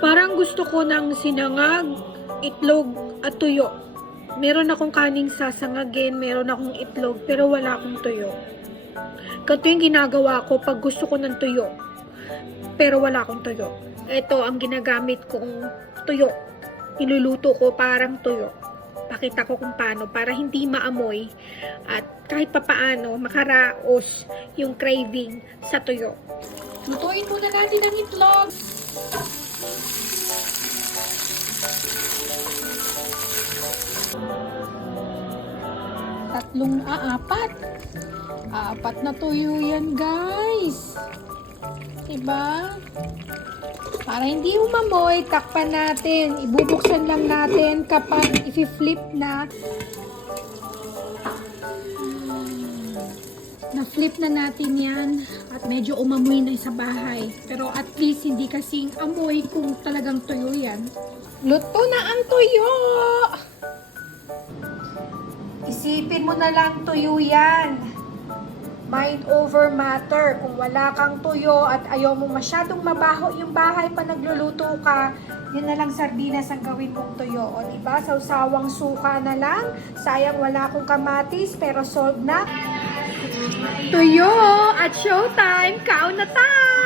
Parang gusto ko ng sinangag, itlog at tuyo. Meron akong kaning sasangagin, meron akong itlog, pero wala akong tuyo. Ganito yung ginagawa ko pag gusto ko ng tuyo, pero wala akong tuyo. Ito ang ginagamit kong tuyo. Niluluto ko parang tuyo. Pakita ko kung paano para hindi maamoy at kahit papaano makaraos yung craving sa tuyo. Lutuin muna natin ang itlog. Apat na tuyo yan, guys. Diba? Para hindi umamoy, takpan natin. Ibubuksan lang natin kapag i-flip na. Na-flip na natin yan at medyo umamoy na sa bahay. Pero at least hindi kasing amoy kung talagang tuyo yan. Luto na ang tuyo! Isipin mo na lang tuyo yan. Mind over matter. Kung wala kang tuyo at ayaw mo masyadong mabaho yung bahay pa nagluluto ka, yun na lang sardinas ang gawin mong tuyo. O diba? Sausawang suka na lang. Sayang wala akong kamatis pero solve na. Tuyo at showtime! Kaon na tayo!